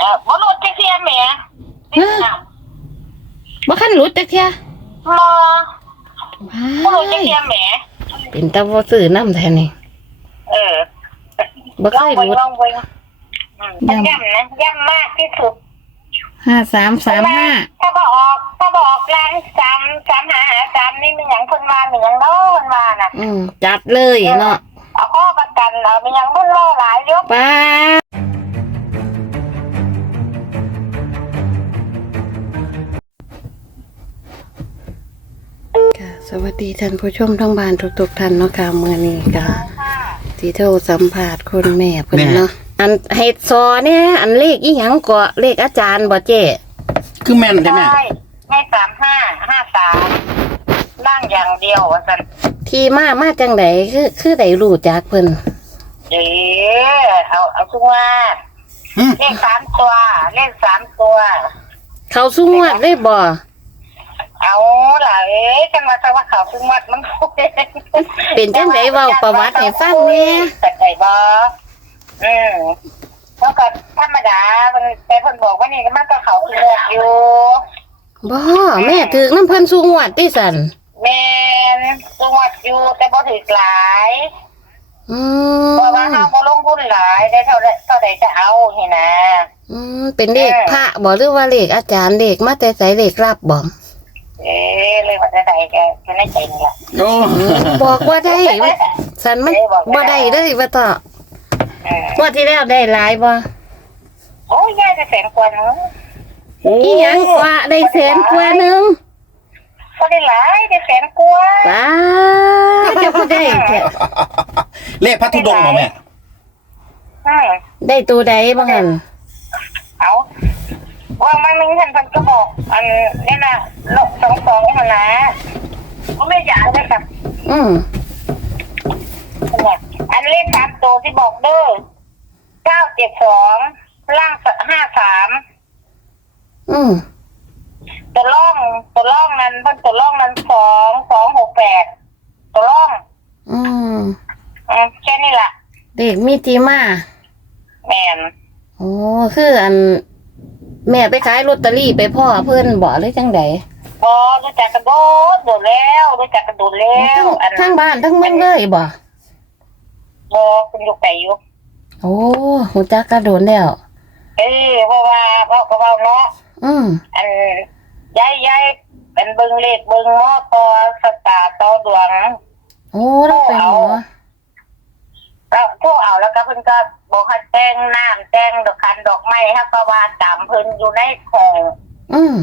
เออบ่รู้จักเทียแหม่บ่คันหลุดจักเที่ยมอบ่รู้จักว้ายเทียแหม่เป็นตาบ่ซื้อน้ำแท้นี่เออบ่เคยหลุดลองเบิ่งอืมแต่ย่ำนะย่ำมากที่สุด ห้าสามสามห้าถ้าบออกถ้าบออกแรงสามสามหาหาสามนี่มันหยังคนมามันหยังโน่นมาน่ะ อืมจัดเลยเนาะเอาข้อประกันเอามันหยังคนโล่หลายยก ป้า สวัสดีท่านผู้ชมทั้งบ้านทุกๆท่านเนาะค่ะมื้อนี้ก็สิโทรสัมภาษณ์คุณแม่เพิ่นเนาะอันให้ซอเนี่ยอันเลขอีหยังก็เลขอาจารย์บ่เจ้คือแม่นใช่ไหมใช่ให้สามห้าห้าสามร่างอย่างเดียวว่าสันที่มามาจังไดคือคือได้รู้จักเพิ่นเอ๋เอาเอาทุกว่าอืมเลขสามตัวเลขสามตัว เขาสู้งวดได้บ่เอา ล่ะเอ๊ะกันมาสักว่าเขาซึ่งวัดมันเป็นจังไดเว้าประวัติให้ฟังแหน่แต่ไก่บออืมแล้วก็ธรรมดามันแต่คนบอกว่านี่ก็มันก็เขาเลือกอยู่บ่แม่ถึกน้ำเพิ่นสู้งวดติสั่นแมนจังหวัดอยู่แต่บ่ถือหลายอืเพราะว่าเฮามบ่ลงทุนหลายได้เท่าใดเท่าใดจะเอาเห็นนะอืมเป็นเลขพระบ่หรือว่าเลขอาจารย์เลขมาแต่ไสเลขรับบ่ เอ๊ะเลยว่าจะได้แกจะได้ใจนี่ล่ะโอ้อืมบอกว่าได้สันมันบ่ได้เลยว่าต่อเอองวดที่แล้วได้หลายบ่โอ้ยยายจะแสนกว่าเนอะโอ้อีหยังกว่าได้แสนกว่าหนึงก็ได้หลายได้แสนกว่าว้าจะบ่ได้แท้เลขพัทธุดงค์บ่แม่อืมได้ตัวใดบ่หั่นเอา ว่ามันนึงท่านเพิ่นก็บอก อันนี่น่ะโลกสองสองหั่นนะก็ไม่อยากเลยค่ะอืมเนี่ยอันเลขสามตัวที่บอกเด้อเก้าเจ็ดสองล่างห้าสามอืมตัวล่องตัวล่องนั้นเพิ่นตัวล่องนั้นสองสองหกแปดตัวล่องอืมอืมแค่นี้ล่ะเลขมีที่มาแมนโอ้คืออัน แม่ไปขายลอตเตอรี่ไปพ่อเพิ่นบ่หรือจังไดบอรู้จักกระโดดโดดแล้วรู้จักกระโดดแล้วอันทั้งบ้านทั้งเมืองเลยบ่บอคุณอยู่ไกลอยู่โอ้หูจักกระโดนแล้วเอ้ยเพราะว่าเว้าก็เว้าเนาะอืมอันย้ายย้ายเป็นเบิงเลขเบิงหม้อต่อสตาร์ต่อดวงโอ้เราเป็นหมอ แล้วพวกเอาแล้วก็เพิ่นก็บอกให้แต่งน้ำแต่งดอกคันดอกไม้ให้ก็ว่าตามเพิ่นอยู่ในของอืม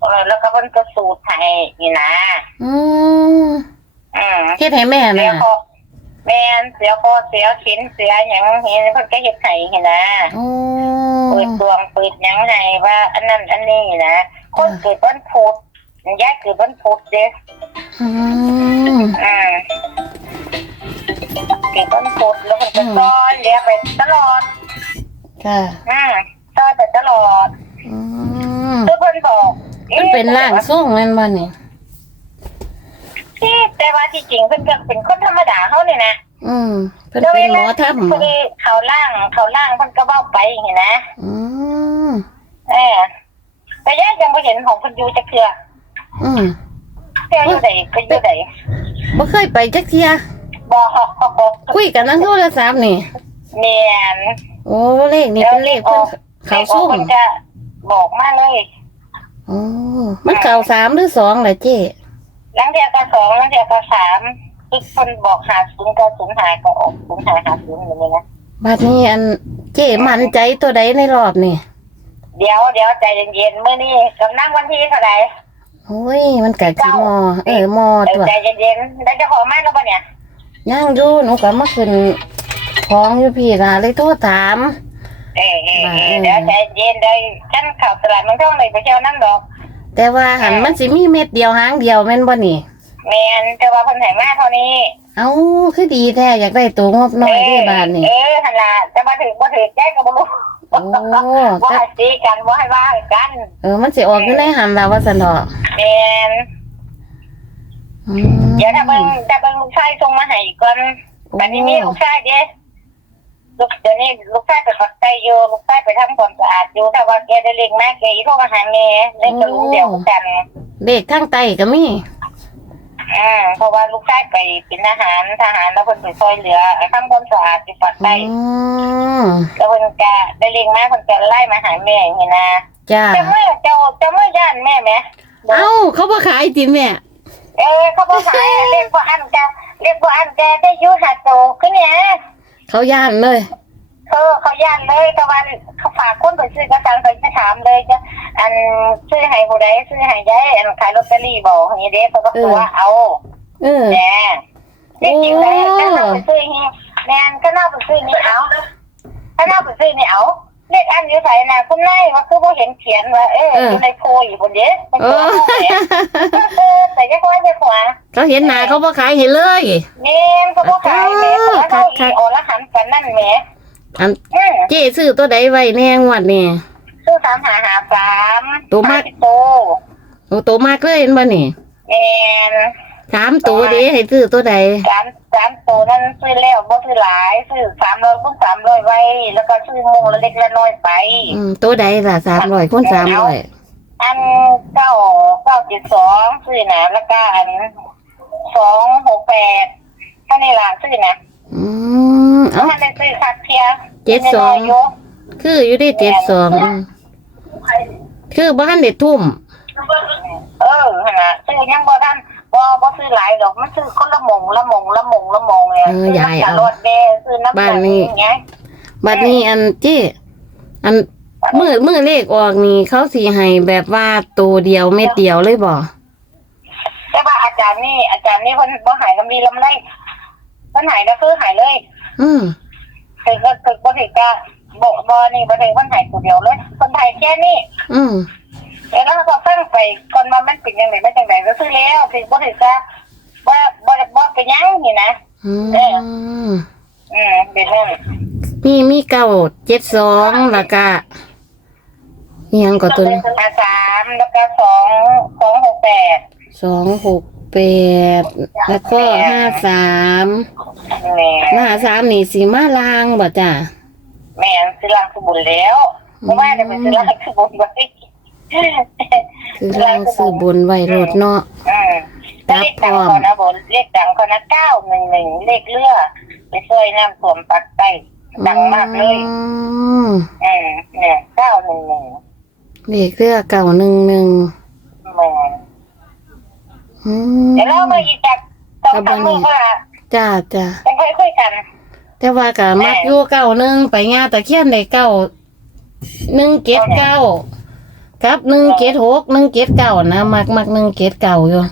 เออแล้วก็เพิ่นก็สูตรให้นี่นะอืมอืมเฮ็ดให้แม่เสียน่ะคอแม่นเสียคอเสียชิ้นเสียหยังเห็นเพิ่นก็เฮ็ดให้นี่นะโอ้เปิดดวงเปิดหยังให้ว่าอันนั้นอันนี้นะคนเกิดวันพุธย้ายเกิดวันพุธเด้อืมอืม เกิดวันพุธแล้วเพิ่นก็ซอยเลี้ยงไปตลอดค่ะอืมซอยไปตลอดอืมคือเพิ่นบอกมันเป็นร่างทรงแม่นบ่นี่ที่แต่ว่าที่จริงเพิ่นก็เป็นคนธรรมดาเฮานี่นะอืมเพิ่นเป็นหมอถ้ำพอดีเขาล่างเขาล่างเพิ่นก็เว้าไปอย่างนี้นะอืมเออแต่ยายยังบ่เห็นของเพิ่นอยู่จักเทื่ออืมเทื่ออยู่ใดก็อยู่ใดบ่เคยไปจักเที่ย บ่คุยกันทางโทรศัพท์นี่แม่นโอ้เลขนี่เป็นเลขเพิ่นเขาส่งเพิ่นจะบอกมาเลยโอ้มันเข้าสามหรือสองล่ะเจ้หลังเทื่อก็สองหลังเทื่อก็สามคือเพิ่นบอกหาศูนย์ก็ศูนย์หาก็ออกศูนย์หาหาศูนย์อย่างนี้นะบัดนี้อันเจ้มั่นใจตัวใดในรอบนี่เดี๋ยวเดี๋ยวใจเย็นๆมื้อนี้กำลังวันที่เท่าไหร่โอ้ยมันกะสิมอ เออมอเออตัวใจเย็นๆแล้วเจะขอมาแล้วปะเนี่ย ย่างอยู่หนูก็มาขึ้นของอยู่พี่ล่ะเลยโทรถาม เออเออเออเดี๋ยวใจเย็นได้ฉันข่าวตลาดเมันท่องเลยไปเที่ยวนั่งดอก แต่ว่าหันมันสิมีเม็ดเดียวหางเดียวแม่นบ่นี่ แมนแต่ว่าเพิ่นให้มาเท่านี้เอ้าคือดีแท้อยากได้ตัวงบน้อยที่บ้านนี่ เออหั่นล่ะแต่มาถึงบ่ถึงใจก็บ่รู้โอ้บ่ถ้าให้ตีกันบ่ให้ว่ากันเออมันสิออกอยู่ในหันล่ะว่าซั่นดอกแมนอืม เดี๋ยวถ้าเบิ่งถ้าเบิ่งลูกชายส่งมาให้ก่อนบัดนี้มีลูกชายเด้ลูกเดี๋ยวนี้ลูกชายไปปักใจอยู่ลูกชายไปทำความสะอาดอยู่แต่ว่าแกได้เล็กแม่แกอีโทรมาหาแม่เล่นกับลุงเดียวกันเลขข้างใต้ก็มีอ่าเพราะว่าลูกชายไปเป็นทหารทหารแล้วเพิ่นไปช่วยเหลือไอ้ทำความสะอาดที่ปักใจอืมแล้วเพิ่นก็ได้เล็กแม่เพิ่นก็ไล่มาหาแม่อย่างนี้นะจ้าจะเมื่อเจ้าจะเมื่อย่านแม่ไหมเอ้าเขาบ่ขายติแม่ เออเขาบอกขายเรียกว่าอันจะเรียกว่าอันจะได้อยูหาโตขึ้นเนี่ยเขาย่านเลย เออเขาย่านเลยตะวันเขาฝากคนไปซื้อกระสังเขาจะถามเลยจะอันซื้อให้ผู้ใดซื้อให้ยายอันขายลอตเตอรี่บอกอย่างนี้เด้เขาก็ตัวเอาเออแน่จริงๆเลยก็น่าไปซื้อนี่แม่นก็น่าไปซื้อนี่เอาก็น่าไปซื้อนี่เอา เลขอันอยู่ใส่น่ะคุณนายว่าคือบ่เห็นเขียนว่าเอออ ยู่ในโพยบนเด้เป็นเอตัวอเออแต่ยังไงไปขวาเขาเห็นหน้าเขาบ่ขายเห็นเลยแม่นเขาบอกขายแม่เขาว่าเขาอีโอละหันกันนั่นแหม่อัน อืมเจ๊ซื้อตัวใดไว้แน่งวดนี่ซื้อสามหาหาสามตัวมากห้สิบโตโอ้โตมากเลยเห็นบ่นี่แม่น สามตัวเด้ให้ซื้อตัวใดสามสามโตนั่นซื้อแล้วบ่ซื้อหลายซื้อสามร้อยคูณสามร้อยไว้ แล้วก็ซื้อโมงละเล็กละน้อยไป อืมตัวใดล่ะสามร้อยคูณสามร้อยอันเก้าเก้าเจ็ดสองซื้อนะแล้วก็อันสองหกแปดถ้าในหลังซื้อนะอืมเอ้าถ้าในซื้อคัดเทียเจ็ดสองน้ยๆอยู่คืออยู่ได้เจ็ดสองอืมคือบ้านเด็ดทุ่ม เออหั่นนะซื้อยังบ่ทัน บ่บ่ซื้อหลายดอกมันซื้อคนละหมงละหมงละหมงละหมงเนี่ยเออยายซื้เอาน้ำตลดเดซื้อน้ำบ้านนี้อย่างเงี้ยบัดนี้อันเจ๊อันมือมือเลขออกนี่เขาสีให้แบบว่าตัวเดียวเม็ดเดียวเลยบ่ แต่ว่าอาจารย์นี่อาจารย์นี่เพิ่นบ่หายลำดีลำไรเพิ่นหายก็คือหายเลยอืมถึงก็ถึงบ่ถึงก็บ่บ่นี่บ่ถึงเพิ่นหายตัวเดียวเลยเพิ่นหายแค่นี้อืมแล้วเราก็ฟัง ไปก่อนมามันเป็นจังไดมันจังไดก็ซื้อแล้วถึงบ่ถึงก็บ่บ่บ่เป็นหยังนี่นะอืมอืมเป็นนั่นมีมีเก้าเจ็ดสองแล้วก็อิหยังก็ตัวนี้อาสามแล้วก็สองสองหกแปดสองหกแปดแล้วก็ห้าสามแม่ห้าสามนี่สีมาลางบ่จ้ะแม่นซื้อลังสบุนแล้วเพราะว่าจะไปซื้อลังสบุนไว้ คือลางซื้อบนไว้รถเนาะอืมแล้วเลขดังเขานะบนเลขดังเขานะเก้าหนึ่งหนึ่งเลขเลือไปช่วยน้ำท่วมปักใต้ดังมากเลยอืมอืมเนี่ยเก้าหนึ่งหนึ่งเลขเรือเก่าหนึ่งหนึ่งแม่นอืมเดี๋ยวเรามาอีกจากสองสามมือว่าจ้าจ้าจะค่อยคุยกัน แต่ว่าก็มักอยู่เก่าหนึ่งไปงาตะเคียนได้เก่าหนึ่งเกตเก้า กับหนึ่งเกตหกหนึ่งเกตเก้านะมักมักหนึ่งเกตเก่าอยู่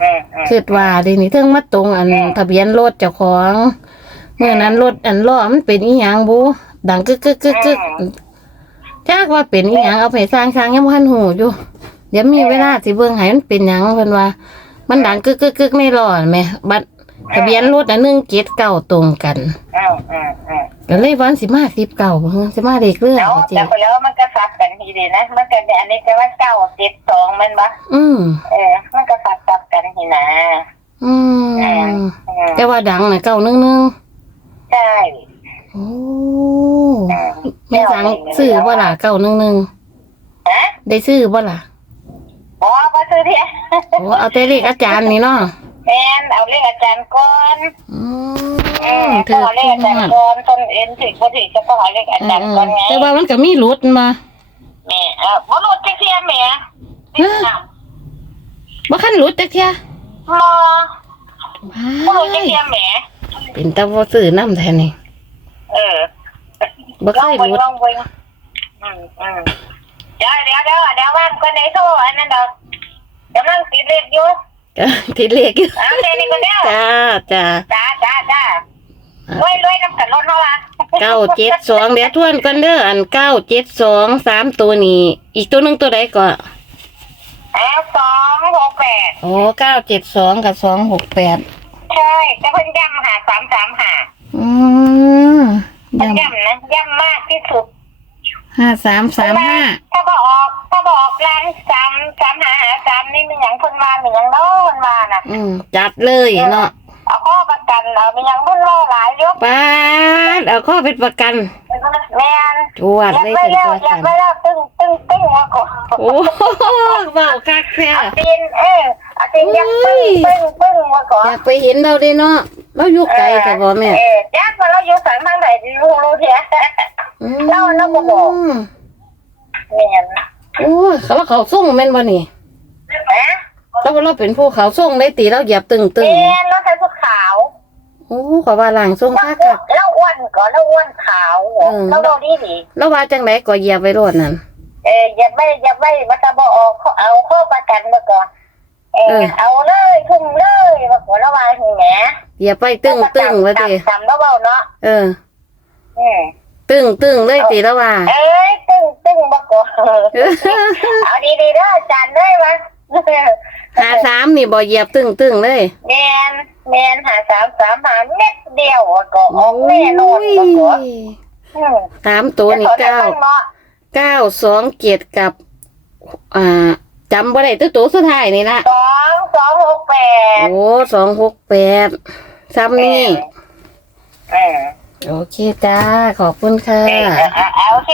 อืมอืมคิดว่าเดีนี่เทิงมาตรงอันทะเบียนรถเจ้าของเมื่อนั้นรถอันล้อมันเป็นอีหยังบูดังกึกกึกกึกกึกถ้ากว่าเป็นอีหยังเอาไปสร้างสร้างยังบ่ทันหูอยู่ เดี๋ยวมีเวลาสิเบิ่งให้มันเป็นหยังเพิ่นว่า มันดังกึกกึกกึกในล้อแหม่บัด ทะเบียนรถอันหนึงเกตเก้าตรงกันอืมอืมอืมก็เลยวันสิมาสิบเก่าบ่ฮะสิมาเด็กเรื่องแล้วบ่เจ๊แต่คนแล้วมันก็ซับกันทีเดียวนะ มันก็อันนี้ก็ว่าเก้าเจ็ดสองมันปะอืมเออ มันก็ซับซับกันทีนะอืมอืมแต่ว่าดังน่ะเก่าหนึงนึงใช่โอ้อืมแม่สังซื้อบ่ล่ะเก่าหนึงนึงฮะได้ซื้อบ่ล่ะบอกว่าซื้อเทียโอ้เอาแต่เลขอาจารย์นี่เนาะ แมนเอาเลขอาจารย์ก่อนอือืมมต้ถืองอเอาเลขอาจารย์มากก่อนต้นเอ็นถึงก็ถึงจะต้องเอาเลขอาจารย์ก่อนไงแต่ว่ามันก็มีรุดมาแม่เออบ่รู้จักเทียแม่บ่คันรุดจักเที่ยมอบ่รู้จักเทียแม่เป็นตาบ่ซื้อน้ำแท้นี่เออ บ่เคลองยเบิ่งรุดลองเบิ่งอืมอืมเดี๋ยวเดี๋ยวเดี๋ยวเดี๋ยวว่างคนไหนโทรอันนั้นดอกกำลังติดเลขอยู่ ก็ติดเลขอยู่เอาเดี๋ยวนี้ก็เดี๋ยวจ้าจ้าจ้าจ้าจ้ารวยรวยน้ำกันรถเท่าไหร่เก้าเจ็ดสองเดี๋ยวทวนกันเด้ออันเก้าเจ็ดสองสามตัวนี้ อีกตัวหนึงตัวใดก็เอาสองหกแปดโอ้เก้าเจ็ดสองกับสองหกแปดใช่แต่เพิ่นย้ำหาสามสามหาอืมเพิ่นย้ย้ำนะย้ำมากที่สุดำ ห้าสามสามห้าถ้าบออกถ้าบออกล้างสามสามหาหาสามนี่มันหยังคนมามันหยังโน่นมาน่ะ อืมจัดเลยเนาะเอาข้อประ กันเอามียังมันรอหลายอยกปาดเอาข้อเป็นประกันแม่นจวดอยากเลยไปเป็นแล้วประอยากักนไปแล้วตึ้งตึ้งตึ้งมาก่อนโอ้เบาคักแท้อาตีนเอออาตีนอยากตึ้งตึ้งตึ้งมาก่อนอยากไปเห็นเราเด้เนาะเราอยู่ไกลแต่บ่แม่เออจักมาเราอยู่สังทางไหนรู้รู้เถอะอืมเราเราบ่บอก แม่นโอ้ยเขาว่าเขาส่งแม่นบ่นี่ฮะเราเราเป็นผู้เขาส่งได้ตีเราเหยียบตึงตึงแม่นเราใส่ชุดขาว โอ้ขอว่าหลังส่งคักคักเราอ้วนก่อนเราอ้วนขาวเราเราดีดีแล้วว่าจังไดก็เหยียบไปรถนั่น เอออย่าไม่อย่าไม่มาตะบออกเอาข้อประกันมาก่อนเอเอออ เอาเลยทุ่มเลยมาก่อนระวังถึงแหมเหยียบไปตึงตึงว่าติจำแล้วเบาเนาะเออ อืมตึงตึงเลยติแล้วว่า เอ้ยตึ้งตึ้งมาก่อน เอาดีดีๆเด้ออาจารย์ได้ไหม หาสามนี่บ่เหยียบตึงตึงเลย แมนแมนหาสามสามหาเม็ดเดียวอะก็ออกแน่นอนมาก่อนโอ้ยอืมสามตัวนี่เก้าดี๋ยวขอได้บ้งเนาะเก้าสองเกียรติกับ อ่าจำบ่ได้ตัวตัวสุดท้ายนี่ละสองสองหกแปดโอ้สองหกแปดซ้ำนี่เออโอเคจ้า ขอบคุณค่ะเออเออเออโอเค